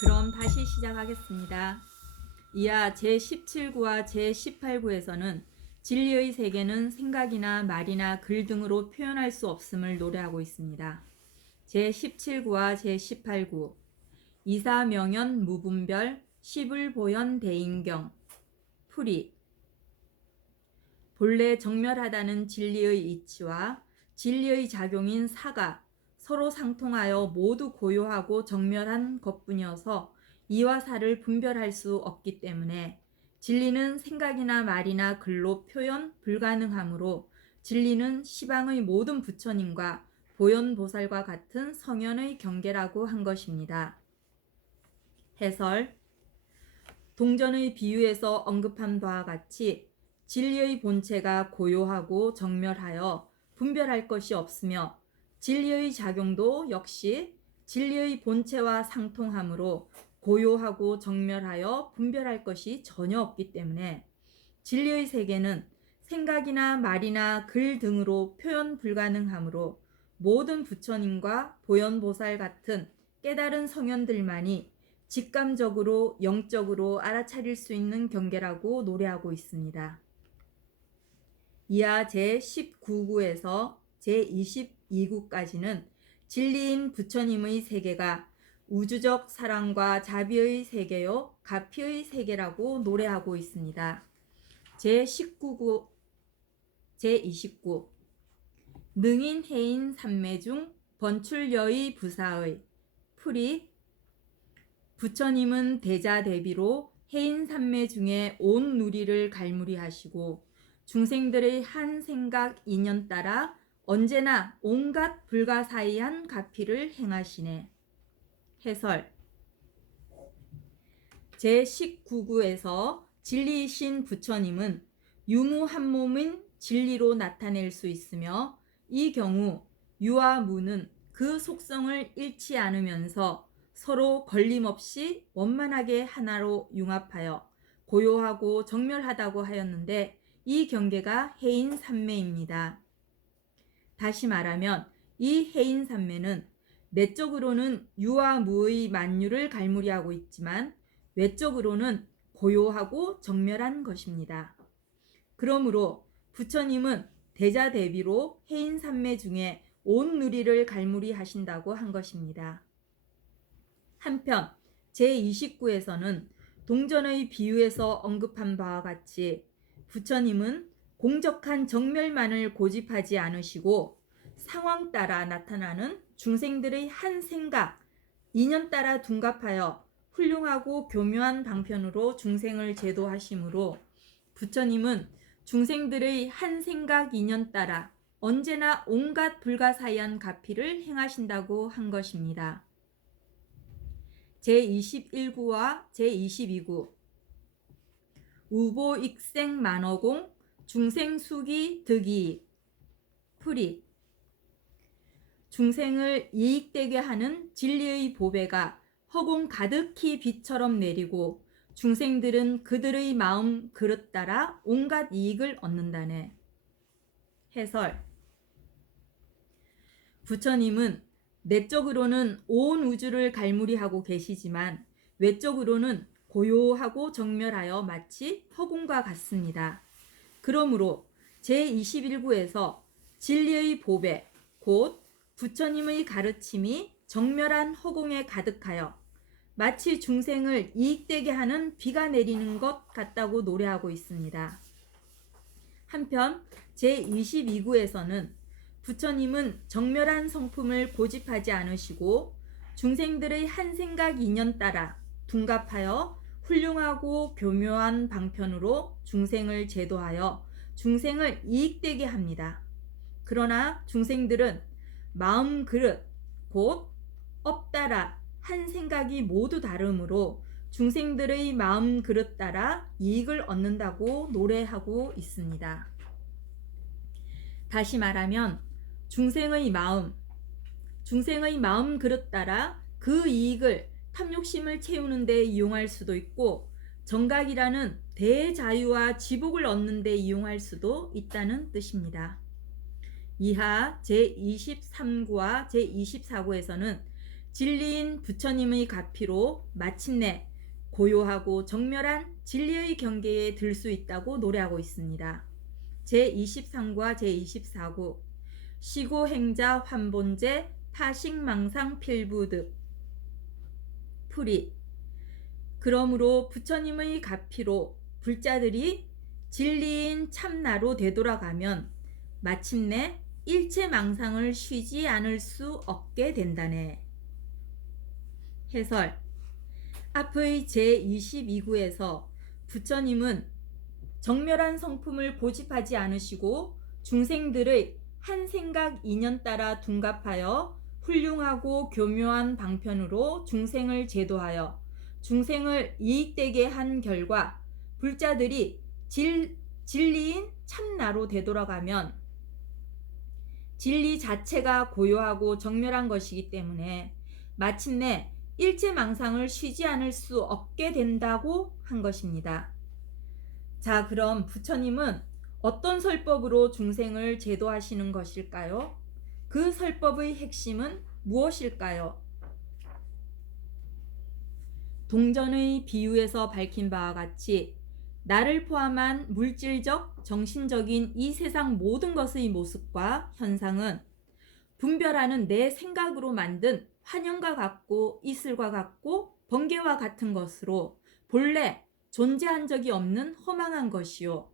그럼 다시 시작하겠습니다. 이하 제17구와 제18구에서는 진리의 세계는 생각이나 말이나 글 등으로 표현할 수 없음을 노래하고 있습니다. 제17구와 제18구 이사명연 무분별 시불보현 대인경 풀이 본래 정멸하다는 진리의 이치와 진리의 작용인 사가 서로 상통하여 모두 고요하고 정멸한 것뿐이어서 이와 사를 분별할 수 없기 때문에 진리는 생각이나 말이나 글로 표현 불가능하므로 진리는 시방의 모든 부처님과 보현보살과 같은 성현의 경계라고 한 것입니다. 해설 동전의 비유에서 언급한 바와 같이 진리의 본체가 고요하고 정멸하여 분별할 것이 없으며 진리의 작용도 역시 진리의 본체와 상통하므로 고요하고 정멸하여 분별할 것이 전혀 없기 때문에 진리의 세계는 생각이나 말이나 글 등으로 표현 불가능하므로 모든 부처님과 보현보살 같은 깨달은 성현들만이 직감적으로 영적으로 알아차릴 수 있는 경계라고 노래하고 있습니다. 이하 제19구에서 제22구까지는 진리인 부처님의 세계가 우주적 사랑과 자비의 세계요 가피의 세계라고 노래하고 있습니다. 제19구 제29 능인 해인 삼매 중 번출여의 부사의 풀이 부처님은 대자대비로 해인 삼매 중에 온 누리를 갈무리하시고 중생들의 한 생각 인연 따라 언제나 온갖 불가사의한 가피를 행하시네. 해설 제19구에서 진리이신 부처님은 유무 한 몸인 진리로 나타낼 수 있으며 이 경우 유와 무는 그 속성을 잃지 않으면서 서로 걸림없이 원만하게 하나로 융합하여 고요하고 정멸하다고 하였는데 이 경계가 해인 삼매입니다. 다시 말하면 이 해인 삼매는 내적으로는 유와 무의 만유를 갈무리하고 있지만 외적으로는 고요하고 정멸한 것입니다. 그러므로 부처님은 대자대비로 해인 삼매 중에 온 누리를 갈무리하신다고 한 것입니다. 한편 제29에서는 동전의 비유에서 언급한 바와 같이 부처님은 공적한 정멸만을 고집하지 않으시고 상황 따라 나타나는 중생들의 한 생각, 인연 따라 둔갑하여 훌륭하고 교묘한 방편으로 중생을 제도하시므로 부처님은 중생들의 한 생각 인연 따라 언제나 온갖 불가사의한 가피를 행하신다고 한 것입니다. 제21구와 제22구 우보익생 만어공 중생수기 득이익 풀이 중생을 이익되게 하는 진리의 보배가 허공 가득히 비처럼 내리고 중생들은 그들의 마음 그릇 따라 온갖 이익을 얻는다네. 해설 부처님은 내적으로는 온 우주를 갈무리하고 계시지만 외적으로는 고요하고 정멸하여 마치 허공과 같습니다. 그러므로 제21구에서 진리의 보배, 곧 부처님의 가르침이 정멸한 허공에 가득하여 마치 중생을 이익되게 하는 비가 내리는 것 같다고 노래하고 있습니다. 한편 제22구에서는 부처님은 정멸한 성품을 고집하지 않으시고 중생들의 한 생각 인연 따라 둔갑하여 훌륭하고 교묘한 방편으로 중생을 제도하여 중생을 이익되게 합니다. 그러나 중생들은 마음 그릇, 곧 업 따라 한 생각이 모두 다르므로 중생들의 마음 그릇 따라 이익을 얻는다고 노래하고 있습니다. 다시 말하면 중생의 마음 그릇 따라 그 이익을 탐욕심을 채우는 데 이용할 수도 있고 정각이라는 대자유와 지복을 얻는 데 이용할 수도 있다는 뜻입니다. 이하 제23구와 제24구에서는 진리인 부처님의 가피로 마침내 고요하고 정멸한 진리의 경계에 들 수 있다고 노래하고 있습니다. 제23구와 제24구 시고행자 환본제 타식망상 필부득 풀이 그러므로 부처님의 가피로 불자들이 진리인 참나로 되돌아가면 마침내 일체 망상을 쉬지 않을 수 없게 된다네. 해설 앞의 제22구에서 부처님은 정멸한 성품을 고집하지 않으시고 중생들의 한 생각 인연 따라 둔갑하여 훌륭하고 교묘한 방편으로 중생을 제도하여 중생을 이익되게 한 결과 불자들이 진리인 참나로 되돌아가면 진리 자체가 고요하고 정멸한 것이기 때문에 마침내 일체망상을 쉬지 않을 수 없게 된다고 한 것입니다. 자, 그럼 부처님은 어떤 설법으로 중생을 제도하시는 것일까요? 그 설법의 핵심은 무엇일까요? 동전의 비유에서 밝힌 바와 같이 나를 포함한 물질적, 정신적인 이 세상 모든 것의 모습과 현상은 분별하는 내 생각으로 만든 환영과 같고 이슬과 같고 번개와 같은 것으로 본래 존재한 적이 없는 허망한 것이요.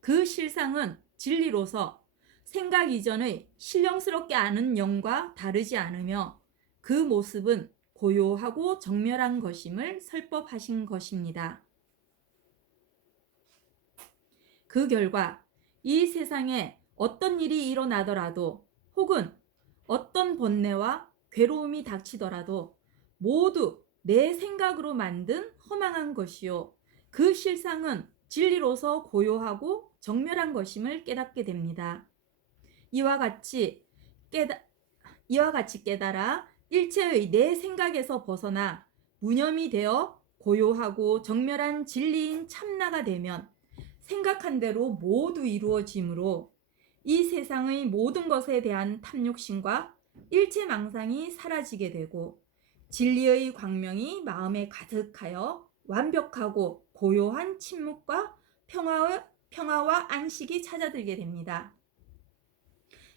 그 실상은 진리로서 생각 이전의 신령스럽게 아는 영과 다르지 않으며 그 모습은 고요하고 정멸한 것임을 설법하신 것입니다. 그 결과 이 세상에 어떤 일이 일어나더라도 혹은 어떤 번뇌와 괴로움이 닥치더라도 모두 내 생각으로 만든 허망한 것이요. 그 실상은 진리로서 고요하고 정멸한 것임을 깨닫게 됩니다. 이와 같이 깨달아 일체의 내 생각에서 벗어나 무념이 되어 고요하고 정멸한 진리인 참나가 되면 생각한 대로 모두 이루어지므로 이 세상의 모든 것에 대한 탐욕심과 일체망상이 사라지게 되고 진리의 광명이 마음에 가득하여 완벽하고 고요한 침묵과 평화와 안식이 찾아들게 됩니다.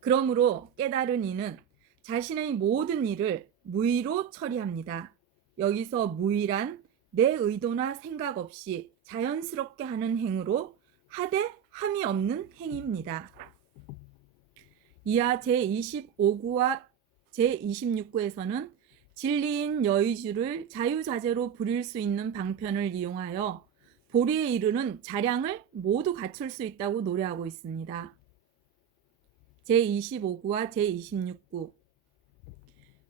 그러므로 깨달은 이는 자신의 모든 일을 무의로 처리합니다. 여기서 무의란 내 의도나 생각 없이 자연스럽게 하는 행으로 하되 함이 없는 행입니다. 이하 제25구와 제26구에서는 진리인 여의주를 자유자재로 부릴 수 있는 방편을 이용하여 보리에 이르는 자량을 모두 갖출 수 있다고 노래하고 있습니다. 제25구와 제26구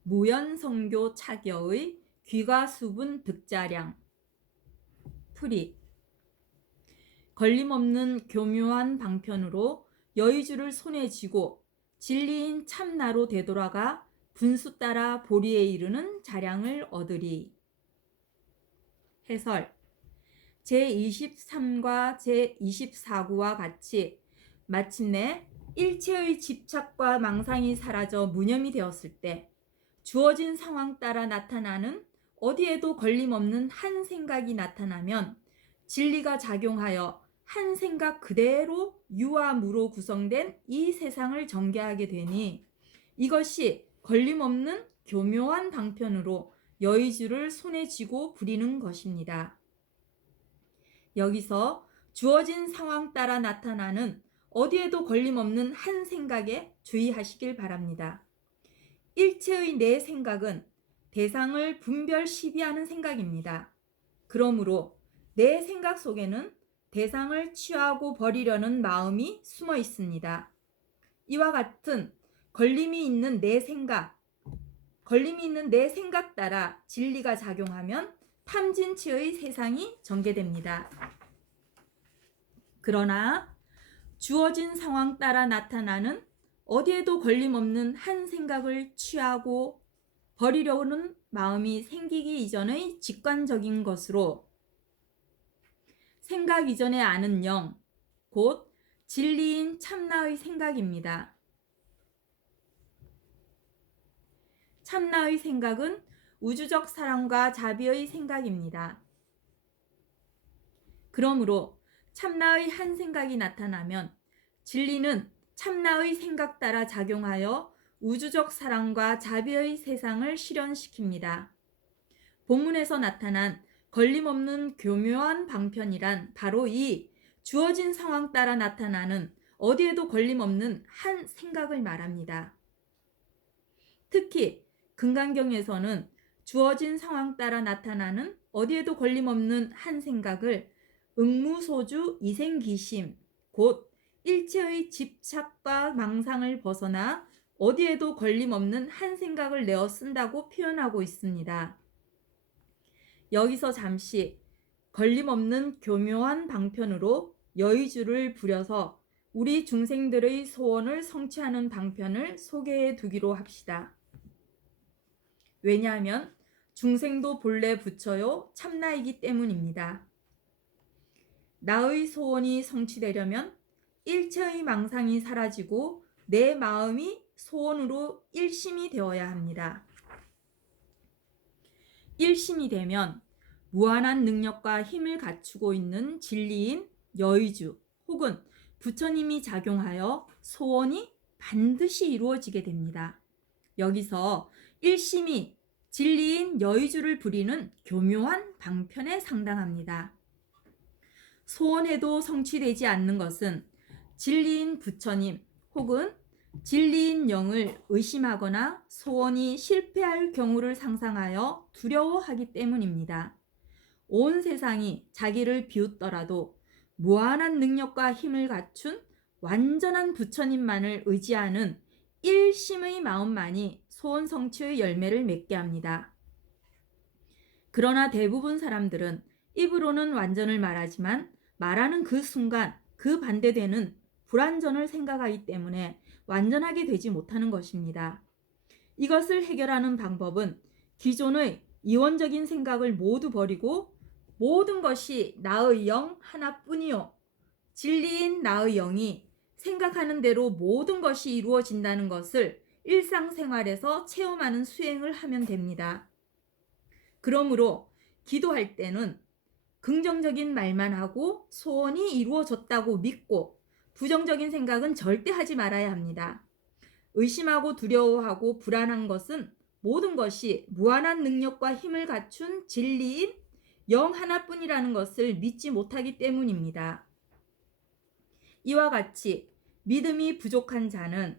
무연성교 차겨의 귀가수분 득자량 풀이 걸림없는 교묘한 방편으로 여의주를 손에 쥐고 진리인 참나로 되돌아가 분수 따라 보리에 이르는 자량을 얻으리. 해설 제23과 제24구와 같이 마침내 일체의 집착과 망상이 사라져 무념이 되었을 때 주어진 상황 따라 나타나는 어디에도 걸림없는 한 생각이 나타나면 진리가 작용하여 한 생각 그대로 유와 무로 구성된 이 세상을 전개하게 되니 이것이 걸림없는 교묘한 방편으로 여의주를 손에 쥐고 부리는 것입니다. 여기서 주어진 상황 따라 나타나는 어디에도 걸림없는 한 생각에 주의하시길 바랍니다. 일체의 내 생각은 대상을 분별 시비하는 생각입니다. 그러므로 내 생각 속에는 대상을 취하고 버리려는 마음이 숨어 있습니다. 이와 같은 걸림이 있는 내 생각 따라 진리가 작용하면 탐진치의 세상이 전개됩니다. 그러나 주어진 상황 따라 나타나는 어디에도 걸림없는 한 생각을 취하고 버리려는 마음이 생기기 이전의 직관적인 것으로 생각 이전에 아는 영, 곧 진리인 참나의 생각입니다. 참나의 생각은 우주적 사랑과 자비의 생각입니다. 그러므로 참나의 한 생각이 나타나면 진리는 참나의 생각 따라 작용하여 우주적 사랑과 자비의 세상을 실현시킵니다. 본문에서 나타난 걸림없는 교묘한 방편이란 바로 이 주어진 상황 따라 나타나는 어디에도 걸림없는 한 생각을 말합니다. 특히 금강경에서는 주어진 상황 따라 나타나는 어디에도 걸림없는 한 생각을 응무소주 이생기심, 곧 일체의 집착과 망상을 벗어나 어디에도 걸림없는 한 생각을 내어 쓴다고 표현하고 있습니다. 여기서 잠시 걸림없는 교묘한 방편으로 여의주를 부려서 우리 중생들의 소원을 성취하는 방편을 소개해 두기로 합시다. 왜냐하면 중생도 본래 부처요 참나이기 때문입니다. 나의 소원이 성취되려면 일체의 망상이 사라지고 내 마음이 소원으로 일심이 되어야 합니다. 일심이 되면 무한한 능력과 힘을 갖추고 있는 진리인 여의주 혹은 부처님이 작용하여 소원이 반드시 이루어지게 됩니다. 여기서 일심이 진리인 여의주를 부리는 교묘한 방편에 상당합니다. 소원해도 성취되지 않는 것은 진리인 부처님 혹은 진리인 영을 의심하거나 소원이 실패할 경우를 상상하여 두려워하기 때문입니다. 온 세상이 자기를 비웃더라도 무한한 능력과 힘을 갖춘 완전한 부처님만을 의지하는 일심의 마음만이 소원 성취의 열매를 맺게 합니다. 그러나 대부분 사람들은 입으로는 완전을 말하지만 말하는 그 순간 그 반대되는 불완전을 생각하기 때문에 완전하게 되지 못하는 것입니다. 이것을 해결하는 방법은 기존의 이원적인 생각을 모두 버리고 모든 것이 나의 영 하나뿐이요 진리인 나의 영이 생각하는 대로 모든 것이 이루어진다는 것을 일상생활에서 체험하는 수행을 하면 됩니다. 그러므로 기도할 때는 긍정적인 말만 하고 소원이 이루어졌다고 믿고 부정적인 생각은 절대 하지 말아야 합니다. 의심하고 두려워하고 불안한 것은 모든 것이 무한한 능력과 힘을 갖춘 진리인 영 하나뿐이라는 것을 믿지 못하기 때문입니다. 이와 같이 믿음이 부족한 자는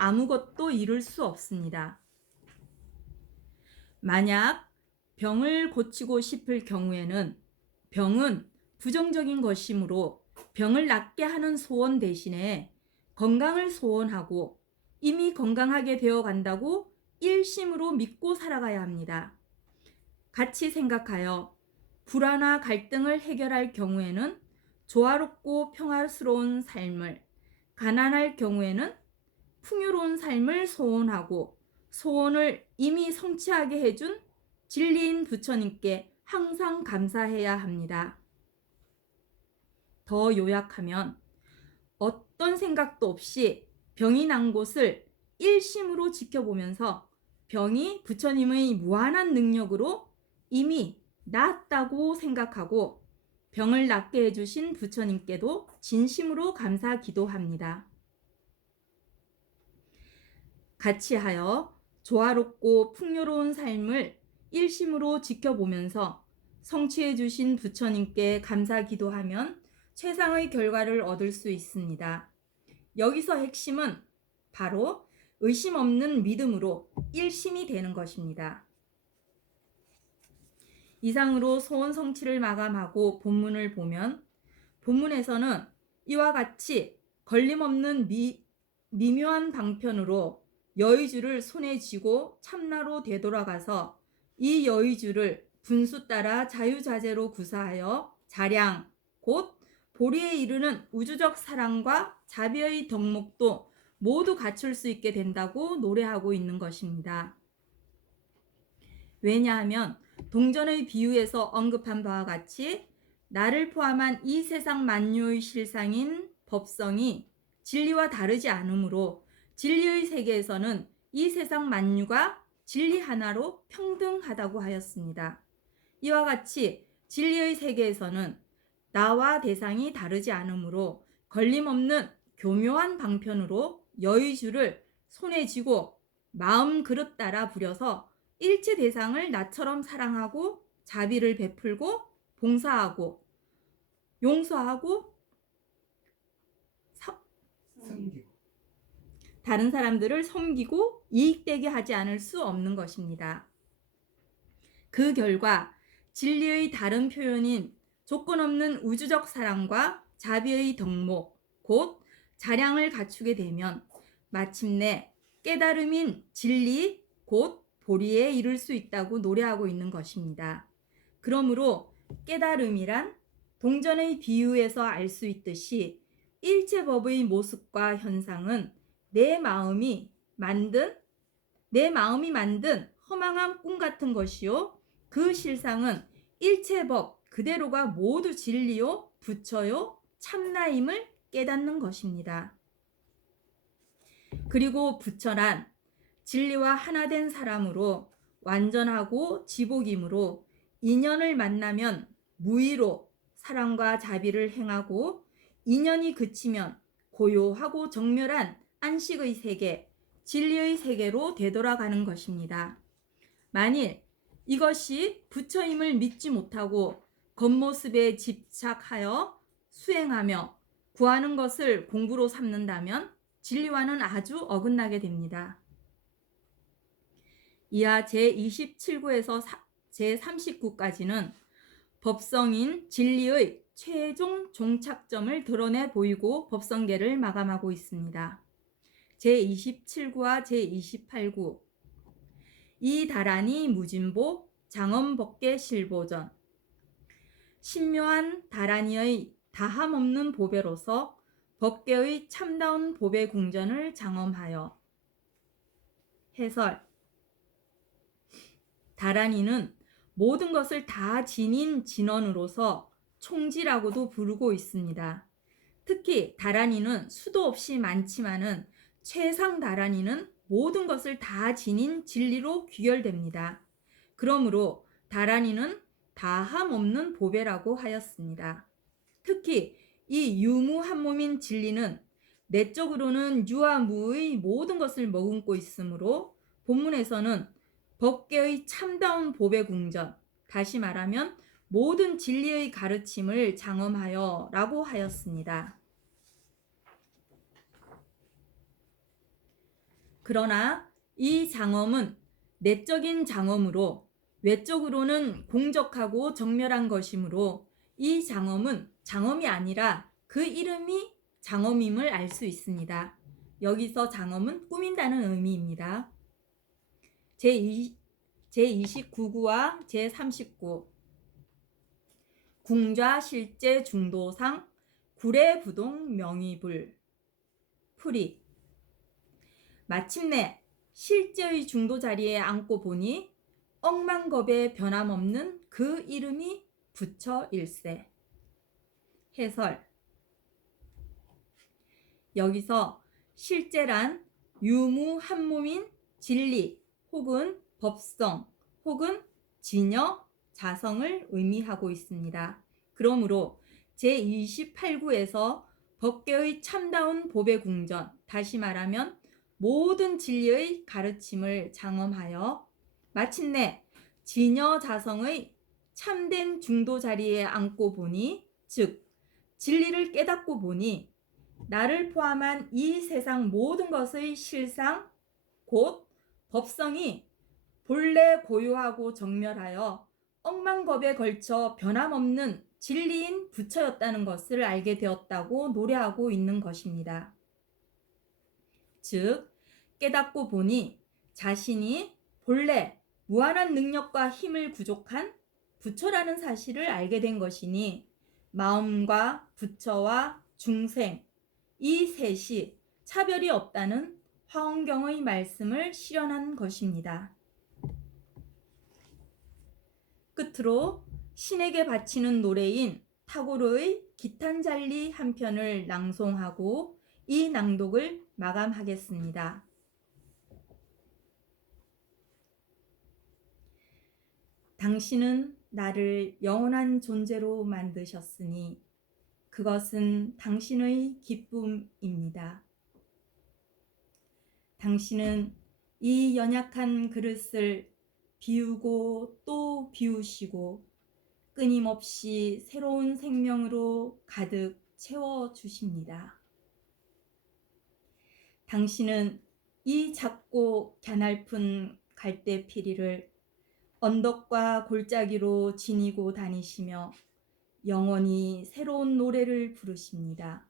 아무것도 이룰 수 없습니다. 만약 병을 고치고 싶을 경우에는 병은 부정적인 것이므로 병을 낫게 하는 소원 대신에 건강을 소원하고 이미 건강하게 되어 간다고 일심으로 믿고 살아가야 합니다. 같이 생각하여 불화나 갈등을 해결할 경우에는 조화롭고 평화스러운 삶을, 가난할 경우에는 풍요로운 삶을 소원하고 소원을 이미 성취하게 해준 진리인 부처님께 항상 감사해야 합니다. 더 요약하면 어떤 생각도 없이 병이 난 곳을 일심으로 지켜보면서 병이 부처님의 무한한 능력으로 이미 낫다고 생각하고 병을 낫게 해주신 부처님께도 진심으로 감사 기도합니다. 같이 하여 조화롭고 풍요로운 삶을 일심으로 지켜보면서 성취해 주신 부처님께 감사 기도하면 최상의 결과를 얻을 수 있습니다. 여기서 핵심은 바로 의심 없는 믿음으로 일심이 되는 것입니다. 이상으로 소원 성취를 마감하고 본문을 보면 본문에서는 이와 같이 걸림없는 미묘한 방편으로 여의주를 손에 쥐고 참나로 되돌아가서 이 여의주를 분수 따라 자유자재로 구사하여 자량 곧 보리에 이르는 우주적 사랑과 자비의 덕목도 모두 갖출 수 있게 된다고 노래하고 있는 것입니다. 왜냐하면 동전의 비유에서 언급한 바와 같이 나를 포함한 이 세상 만유의 실상인 법성이 진리와 다르지 않으므로 진리의 세계에서는 이 세상 만유가 진리 하나로 평등하다고 하였습니다. 이와 같이 진리의 세계에서는 나와 대상이 다르지 않으므로 걸림없는 교묘한 방편으로 여의주를 손에 쥐고 마음 그릇 따라 부려서 일체 대상을 나처럼 사랑하고 자비를 베풀고 봉사하고 용서하고 섬기고. 다른 사람들을 섬기고 이익되게 하지 않을 수 없는 것입니다. 그 결과 진리의 다른 표현인 조건 없는 우주적 사랑과 자비의 덕목, 곧 자량을 갖추게 되면 마침내 깨달음인 진리, 곧 보리에 이를 수 있다고 노래하고 있는 것입니다. 그러므로 깨달음이란 동전의 비유에서 알 수 있듯이 일체법의 모습과 현상은 내 마음이 만든 허망한 꿈 같은 것이요, 그 실상은 일체법 그대로가 모두 진리요, 부처요, 참나임을 깨닫는 것입니다. 그리고 부처란 진리와 하나 된 사람으로 완전하고 지복이므로 인연을 만나면 무의로 사랑과 자비를 행하고 인연이 그치면 고요하고 정멸한 안식의 세계, 진리의 세계로 되돌아가는 것입니다. 만일 이것이 부처임을 믿지 못하고 겉모습에 집착하여 수행하며 구하는 것을 공부로 삼는다면 진리와는 아주 어긋나게 됩니다. 이하 제27구에서 제39까지는 법성인 진리의 최종 종착점을 드러내 보이고 법성계를 마감하고 있습니다. 제27구와 제28구, 이 다란이 무진보 장엄법계 실보전, 신묘한 다란이의 다함없는 보배로서 법계의 참다운 보배 궁전을 장엄하여. 해설. 다란이는 모든 것을 다 지닌 진언으로서 총지라고도 부르고 있습니다. 특히 다란이는 수도 없이 많지만은 최상 다란이는 모든 것을 다 지닌 진리로 귀결됩니다. 그러므로 다란이는 다함 없는 보배라고 하였습니다. 특히 이 유무 한 몸인 진리는 내적으로는 유와 무의 모든 것을 머금고 있으므로 본문에서는 법계의 참다운 보배 궁전, 다시 말하면 모든 진리의 가르침을 장엄하여 라고 하였습니다. 그러나 이 장엄은 내적인 장엄으로 외적으로는 공적하고 정멸한 것이므로 이 장엄은 장엄이 아니라 그 이름이 장엄임을 알 수 있습니다. 여기서 장엄은 꾸민다는 의미입니다. 제29구와 제39, 궁좌 실제 중도상 구례부동 명의불 풀이. 마침내 실제의 중도 자리에 앉고 보니 억만겁의 변함없는 그 이름이 부처일세. 해설. 여기서 실제란 유무 한 몸인 진리 혹은 법성 혹은 진여, 자성을 의미하고 있습니다. 그러므로 제28구에서 법계의 참다운 보배 궁전, 다시 말하면 모든 진리의 가르침을 장엄하여 마침내 진여 자성의 참된 중도 자리에 앉고 보니, 즉 진리를 깨닫고 보니 나를 포함한 이 세상 모든 것의 실상 곧 법성이 본래 고요하고 정멸하여 억만겁에 걸쳐 변함없는 진리인 부처였다는 것을 알게 되었다고 노래하고 있는 것입니다. 즉 깨닫고 보니 자신이 본래 무한한 능력과 힘을 구족한 부처라는 사실을 알게 된 것이니 마음과 부처와 중생, 이 셋이 차별이 없다는 화엄경의 말씀을 실현한 것입니다. 끝으로 신에게 바치는 노래인 타고르의 기탄잘리 한 편을 낭송하고 이 낭독을 마감하겠습니다. 당신은 나를 영원한 존재로 만드셨으니 그것은 당신의 기쁨입니다. 당신은 이 연약한 그릇을 비우고 또 비우시고 끊임없이 새로운 생명으로 가득 채워주십니다. 당신은 이 작고 갸냘픈 갈대피리를 언덕과 골짜기로 지니고 다니시며 영원히 새로운 노래를 부르십니다.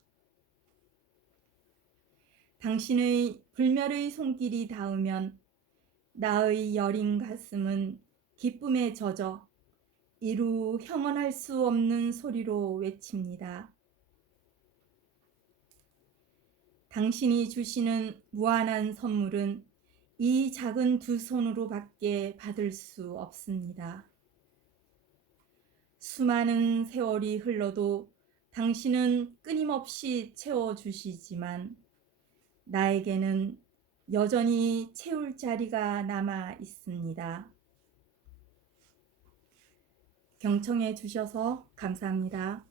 당신의 불멸의 손길이 닿으면 나의 여린 가슴은 기쁨에 젖어 이루 형언할 수 없는 소리로 외칩니다. 당신이 주시는 무한한 선물은 이 작은 두 손으로밖에 받을 수 없습니다. 수많은 세월이 흘러도 당신은 끊임없이 채워주시지만 나에게는 여전히 채울 자리가 남아 있습니다. 경청해 주셔서 감사합니다.